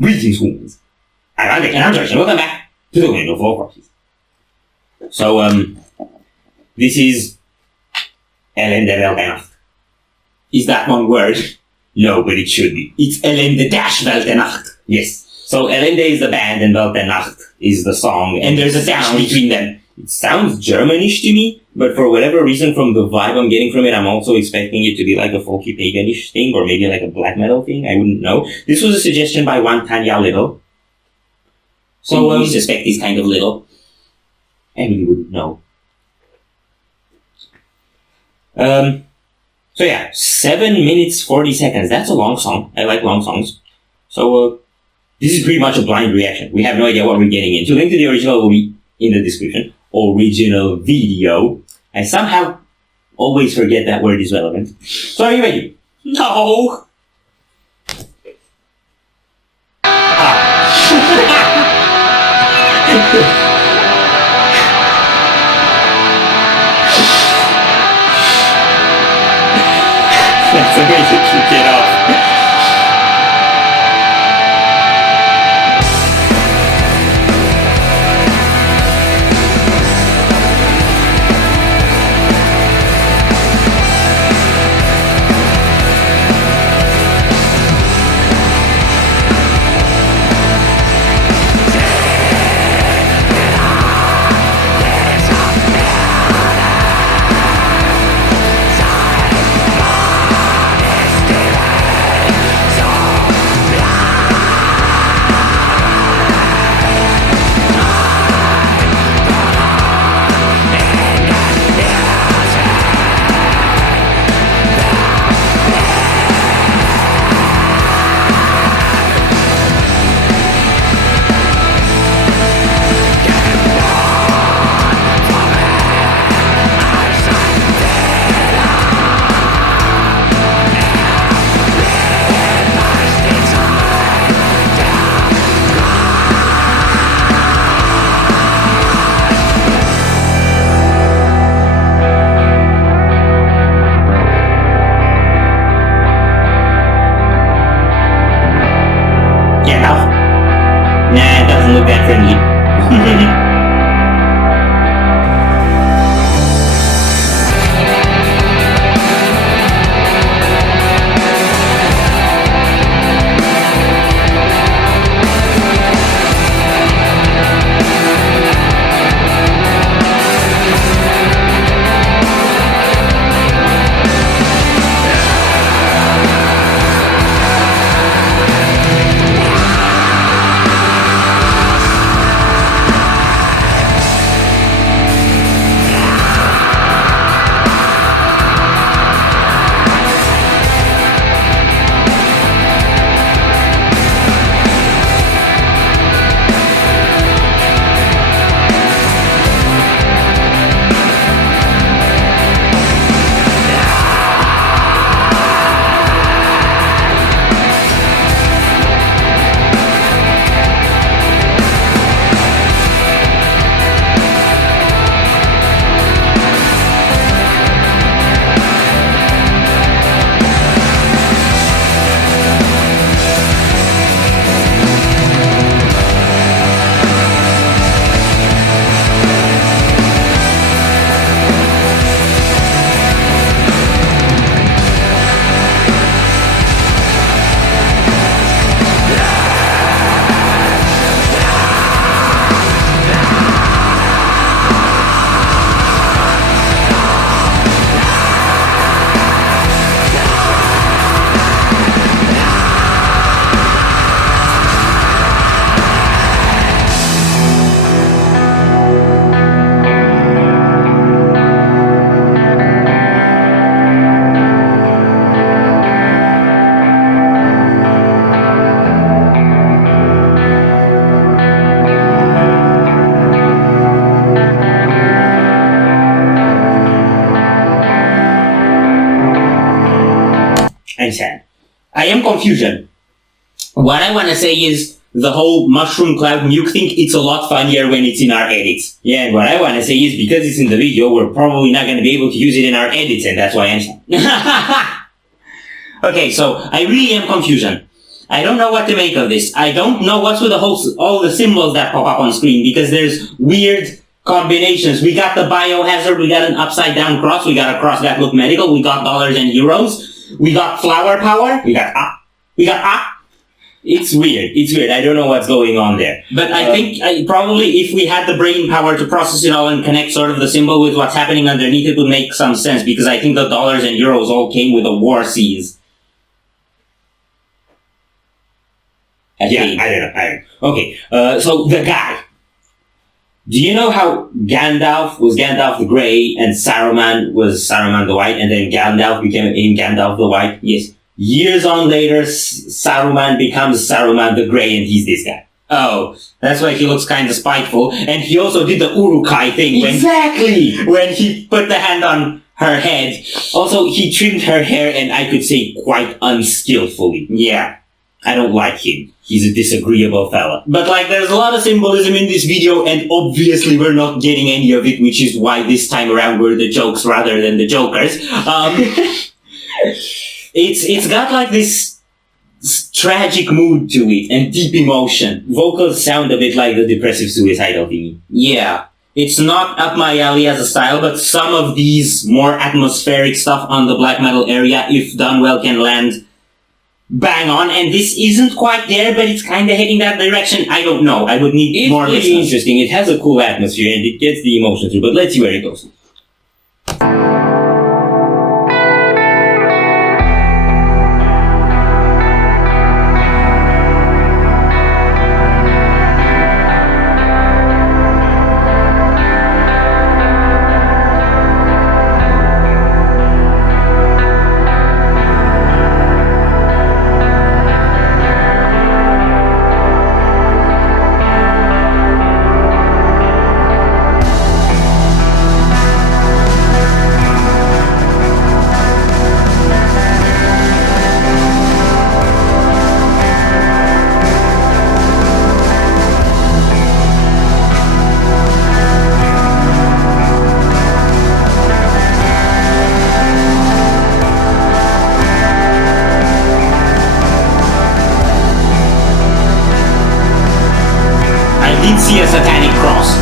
Greetings, humans. I'm Ellende, and I'm George, and welcome back to the Window for Corpses. So, this is Ellende Weltennacht. Is that one word? No, but it should be. It's Ellende-Weltennacht. Yes. So, Ellende is the band, and Weltennacht is the song, and there's a dash between them. It sounds Germanish to me, but for whatever reason, from the vibe I'm getting from it, I'm also expecting it to be like a folky paganish thing, or maybe like a black metal thing. I wouldn't know. This was a suggestion by one Tanya Little. So we suspect he's kind of little. And we wouldn't know. So yeah, 7 minutes, 40 seconds. That's a long song. I like long songs. So, this is pretty much a blind reaction. We have no idea what we're getting into. Link to the original will be in the description. Original video. I somehow always forget that word is relevant. So are you ready? No! That's the way to kick it off. Nah, it doesn't look that friendly. I am confusion. What I want to say is the whole mushroom cloud nuke thing, it's a lot funnier when it's in our edits. Yeah, and what I want to say is because it's in the video, we're probably not going to be able to use it in our edits, and that's why I'm sad. Okay, so I really am confusion. I don't know what to make of this. I don't know what's with all the symbols that pop up on screen, because there's weird combinations. We got the biohazard, we got an upside down cross, we got a cross that looked medical, we got dollars and euros, we got flower power, we got It's weird. I don't know what's going on there. But I think probably if we had the brain power to process it all and connect sort of the symbol with what's happening underneath, it would make some sense, because I think the dollars and euros all came with a war seize. I don't know. Okay, so the guy. Do you know how Gandalf was Gandalf the Grey and Saruman was Saruman the White, and then Gandalf became Gandalf the White? Yes. Years on later, Saruman becomes Saruman the Grey, and he's this guy. Oh, that's why he looks kind of spiteful. And he also did the Urukai thing. When he put the hand on her head. Also, he trimmed her hair, and I could say quite unskillfully. Yeah, I don't like him. He's a disagreeable fella. But there's a lot of symbolism in this video, and obviously we're not getting any of it, which is why this time around we're the jokes rather than the jokers. It's got this tragic mood to it, and deep emotion. Vocals sound a bit like the depressive suicidal thingy. Yeah. It's not up my alley as a style, but some of these more atmospheric stuff on the black metal area, if done well, can land bang on, and this isn't quite there, but it's kind of heading that direction. I don't know. I would need more listeners. It's really interesting. It has a cool atmosphere, and it gets the emotion through, but let's see where it goes. See a satanic cross.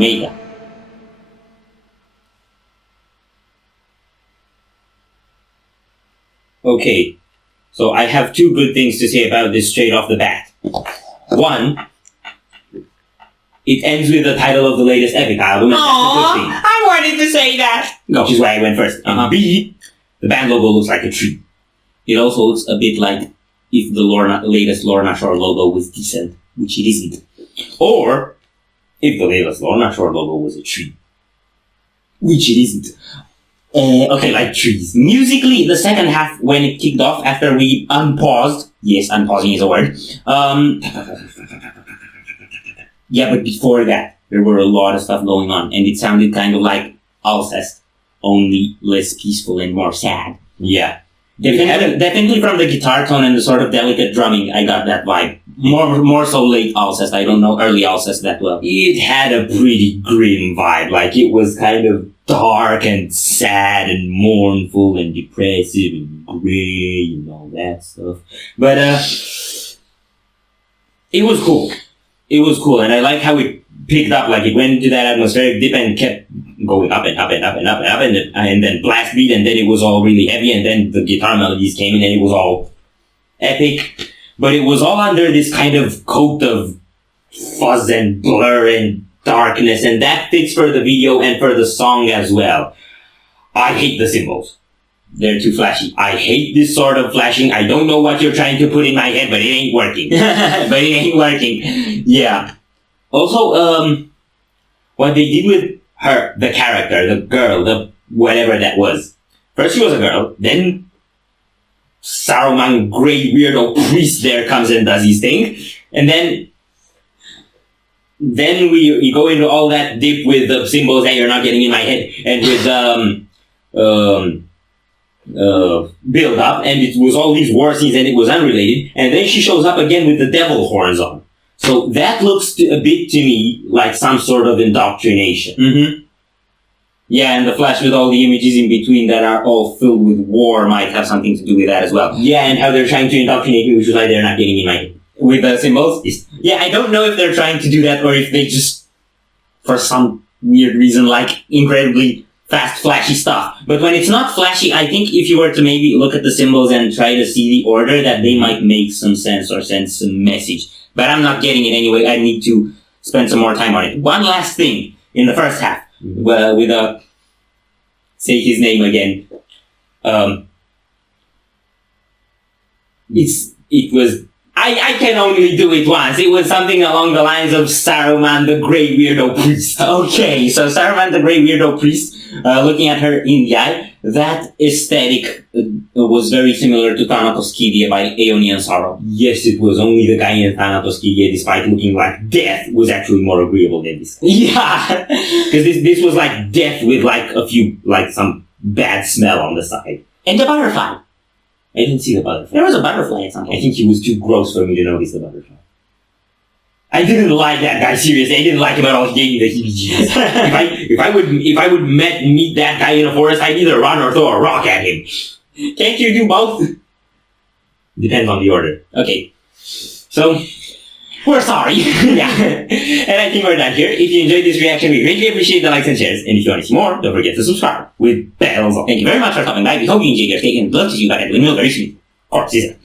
Omega. Okay, so I have two good things to say about this straight off the bat. One, it ends with the title of the latest epic album. Aww, I wanted to say that. Which is why I went first. And B, the band logo looks like a tree. It also looks a bit like if the latest Lorna Shore logo was decent, which it isn't. Or if the latest Lorna Shore logo was a tree, which it isn't. Okay, like trees. Musically, the second half, when it kicked off, after we unpaused, yes, unpausing is a word, yeah, but before that, there were a lot of stuff going on, and it sounded kind of like Alcest, only less peaceful and more sad. Yeah. Definitely from the guitar tone and the sort of delicate drumming, I got that vibe. More so late Alcest, I don't know early Alcest that well. It had a pretty grim vibe, like it was kind of dark and sad and mournful and depressive and grey and all that stuff. But, it was cool. It was cool, and I like how it picked up, like it went into that atmospheric dip and kept going up and up and up and up and up, and then blast beat, and then it was all really heavy, and then the guitar melodies came in, and it was all epic. But it was all under this kind of coat of fuzz and blur and darkness, and that fits for the video and for the song as well. I hate the cymbals. They're too flashy. I hate this sort of flashing. I don't know what you're trying to put in my head, but it ain't working. Yeah. Also, what they did with her, the character, the girl, the whatever that was. First she was a girl, then Saruman, great weirdo priest there comes and does his thing, and then we go into all that dip with the symbols that you're not getting in my head, and with build up, and it was all these war scenes and it was unrelated, and then she shows up again with the devil horns on. So that looks a bit to me like some sort of indoctrination. Mm-hmm. Yeah, and the flash with all the images in between that are all filled with war might have something to do with that as well. Yeah, and how they're trying to indoctrinate me, which is why they're not getting in my head. With the symbols? Yeah, I don't know if they're trying to do that or if they just, for some weird reason, like incredibly fast, flashy stuff. But when it's not flashy, I think if you were to maybe look at the symbols and try to see the order, that they might make some sense or send some message. But I'm not getting it anyway. I need to spend some more time on it. One last thing in the first half, with say his name again. It was, I can only do it once. It was something along the lines of Saruman the Grey Weirdo Priest. Okay, so Saruman the Grey Weirdo Priest, looking at her in the eye, that aesthetic was very similar to Thanatos Kyrie by Aeonian Sorrow. Yes, it was. Only the guy in Thanatos Kyrie, despite looking like death, was actually more agreeable than this. Yeah! Because this was like death with like a few, like some bad smell on the side. And the butterfly. I didn't see the butterfly. There was a butterfly at some point. I think he was too gross for me to notice the butterfly. I didn't like that guy, seriously. I didn't like him at all. He gave me the heebie-jeebies. if I would meet that guy in a forest, I'd either run or throw a rock at him. Can't you do both? Depends on the order. Okay. So, we're sorry. Yeah. And I think we're done here. If you enjoyed this reaction, we greatly appreciate the likes and shares. And if you want to see more, don't forget to subscribe with bells on. Thank you very much for stopping by. We hope you enjoyed your stay and love to see you back at Windmill very soon. Or season.